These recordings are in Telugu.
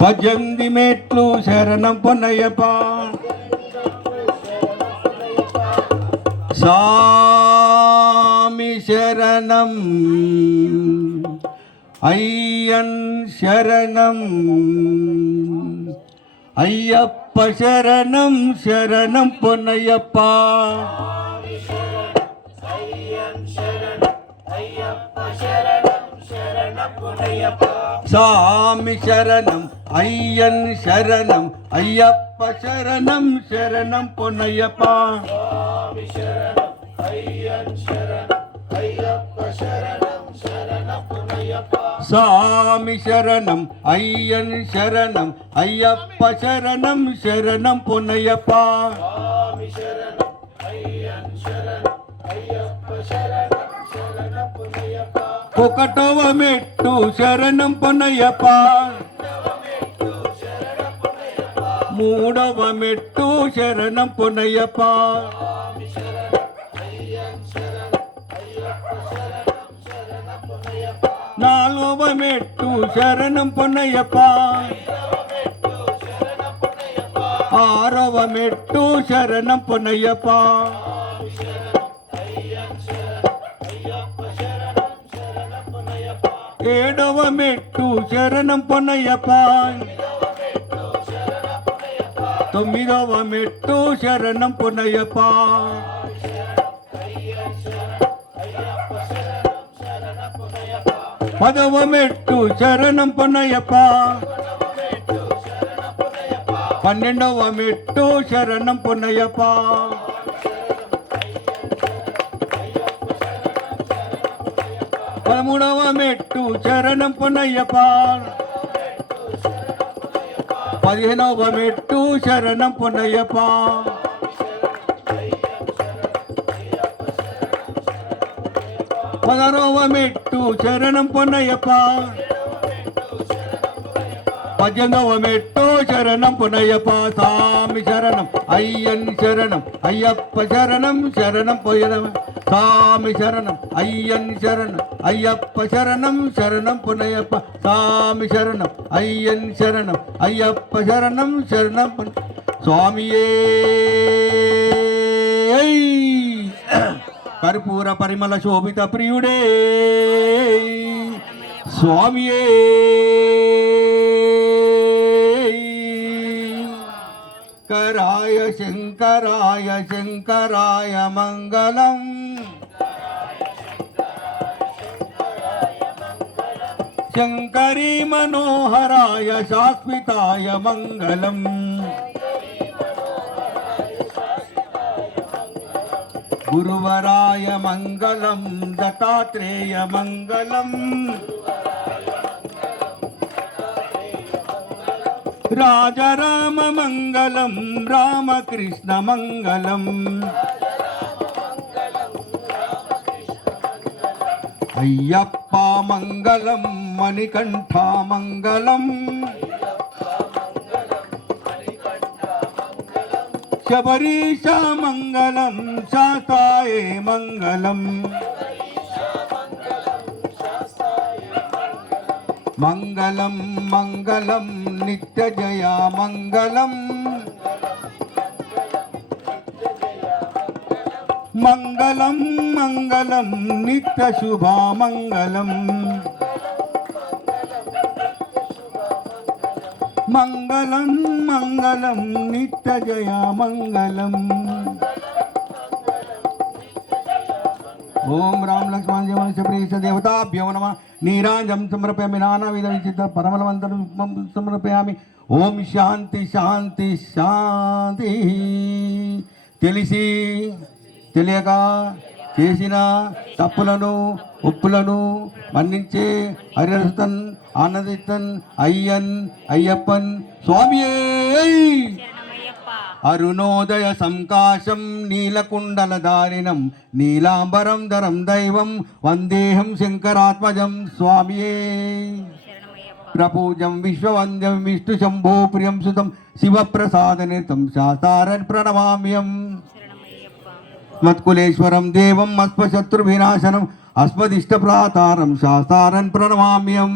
పద్దెనిమిది మెట్లు శరణం పొన్నయ్యప్ప. சாமி சரணம் ஐயன் சரணம் ஐயப்ப சரணம் சரணம் பொன்னையப்பா. சாமி சரணம் ஐயன் சரணம் ஐயப்ப சரணம் சரணம் பொன்னையப்பா. சாமி சரணம் ஐயன் சரணம் ஐயப்ப சரணம் சரணம் பொன்னையப்பா. ఒకటవ మెట్టు శరణం పొన్నయ్యప్ప. మూడవ మెట్టు శరణం పొన్నయ్యప్ప. నాలుగవ మెట్టు శరణం పొన్నయ్యప్ప. ఆరవ మెట్టు శరణం పొన్నయ్యప్ప. ఏడవ మెట్టు శరణం పొన్నయ్యప్ప. తొమ్మిదవ మెట్టు శరణం పొన్నయ్యప్ప. పదవ మెట్టు శరణం పొన్నయ్యప్ప. 12వ మెట్టు శరణం పొన్నయ్యప్ప. 13వ మెట్టు శరణం పొన్నయ్యప్ప. 15వ మెట్టు శరణం పొన్నయ్యప్ప. 16వ మెట్టు శరణం పొన్నయ్యప్ప. 18వ మెట్టు శరణం పొన్నయ్యప్ప. సామి శరణం అయ్యన్ శరణం అయ్యప్ప శరణం శరణం పొయ్యడం. సామి శరణం అయ్యన్ శరణం అయ్యప్ప శరణం శరణం పొన్నయ్యప్ప. సామి శరణం అయ్యన్ శరణం అయ్యప్ప శరణం శరణం స్వామియే. కర్పూర పరిమళ శోభిత ప్రియుడే స్వామియే. కరాయ శంకరాయ శంకరాయ మంగళం. శంకరీ మనోహరాయ శాశ్వతాయ మంగళం. గురువరాయ మంగళం దత్తాత్రేయ మంగళం. రాజరామ మంగళం రామకృష్ణ మంగళం. అయ్యప్ప మంగళం మణికంఠ మంగళం. శబరీశ మంగళం శాస్తాయే మంగళం. మంగళం మంగళం నిత్య జయ మంగళం. మంగళం మంగళం నిత్య శుభ మంగళం. మంగళం మంగళం నిత్య జయ మంగళం. ఓం రామ లక్ష్మణ జయ శబరీశ దేవతాభ్యో నమః. నీరాజం సమర్పయామి నానావిధ విచిత్ర పరమలవంతరం సమర్పయామి. ఓం శాంతి శాంతి శాంతి. తెలిసి తెలియక చేసిన తప్పులను ఒప్పులను మన్నించే హరిహరసుతన్ ఆనందితన్ అయ్యన్ అయ్యప్పన్ స్వామియే. అరుణోదయ సంకాశం నీలకుండలధారిణం నీలాంబరం ధరం దైవం వందేహం శంకరాత్మజం స్వామియే. ప్రపూజం విశ్వవంద్యం విష్ణు శంభో ప్రియం సుతం శివప్రసాదనితం శాస్తారన్ ప్రణమామ్యం. మత్కులేశ్వరం దేవం అస్మశత్రువినాశనం అస్మదిష్టప్రాతారం శాస్తారన్ ప్రణమామ్యం.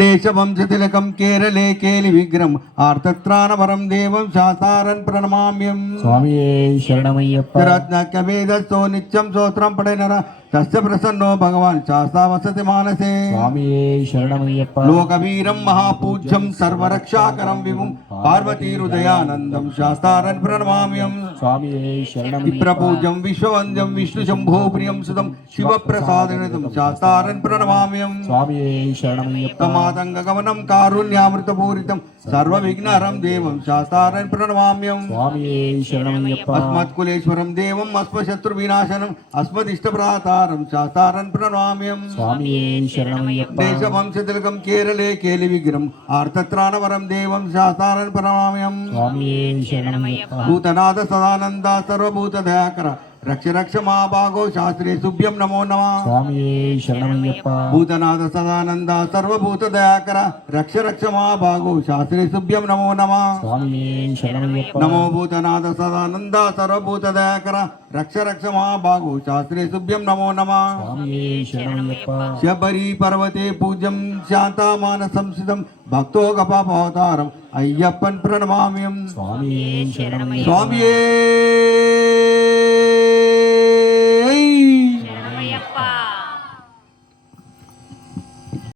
దేశవంశతిలకం కేరళే కేలి విగ్రహం ఆర్తత్రాణవరం దేవం శాస్తారన్ ప్రణమామ్యం స్వామియే శరణమయ్యప్ప రత్నకవేదస్తో నిత్యం స్తోత్రం పడైనర తస్య ప్రసన్నో భగవాన్ శాస్తా వసతి మానసే స్వామియే శరణమయ్యప్ప లోకవీరం మహాపూజ్యం సర్వరక్షాకరం విభుం పార్వతీ హృదయానందం శాస్తారన్ ప్రణమామ్యం స్వామియే శరణమయ్యప్ప విప్రపూజ్యం విశ్వవంద్యం విష్ణు శంభో ప్రియం సుతం శివప్రసాదనితం శాస్తారన్ ప్రణమామ్యం స్వామియే శరణమయ్యప్ప మాతంగగమనం కారుణ్యామృతపూరితం సర్వవిఘ్నహరం దేవం శాస్తారన్ ప్రణమామ్యం స్వామియే శరణమయ్యప్ప అస్మత్కులేశ్వరం దేవం అస్మశత్రువినాశనం అస్మదిష్టప్రాతారం శాస్తారన్ ప్రణమామ్యం స్వామియే శరణమయ్యప్ప దేశవంశతిలకం కేరళే కేలి విగ్రహం ఆర్తత్రాణవరం దేవం శాస్తారన్ ప్రణమామ్యం స్వామియే శరణమయ్యప్ప భూతనాథ సదానంద సర్వభూత దయాకర రక్ష రక్ష మా భాగో శాస్త్రే సుభ్యం నమో నమః స్వామియే శరణమయ్యప్ప భూతనాథ సదానంద సర్వభూత దయాకర రక్ష రక్ష మా భాగో శాస్త్రే సుభ్యం నమో నమః స్వామియే శరణమయ్యప్ప నమో భూతనాథ సదానంద సర్వభూత దయాకర రక్ష రక్ష మా భాగో శాస్త్రే సుభ్యం నమో నమః స్వామియే శరణమయ్యప్ప శబరి పర్వతే పూజ్యం శాంతమాన సంస్థితం భక్తోగపావతారం అయ్యప్పన్ ప్రణమామ్యం స్వామియే శరణమయ్యప్ప స్వామియే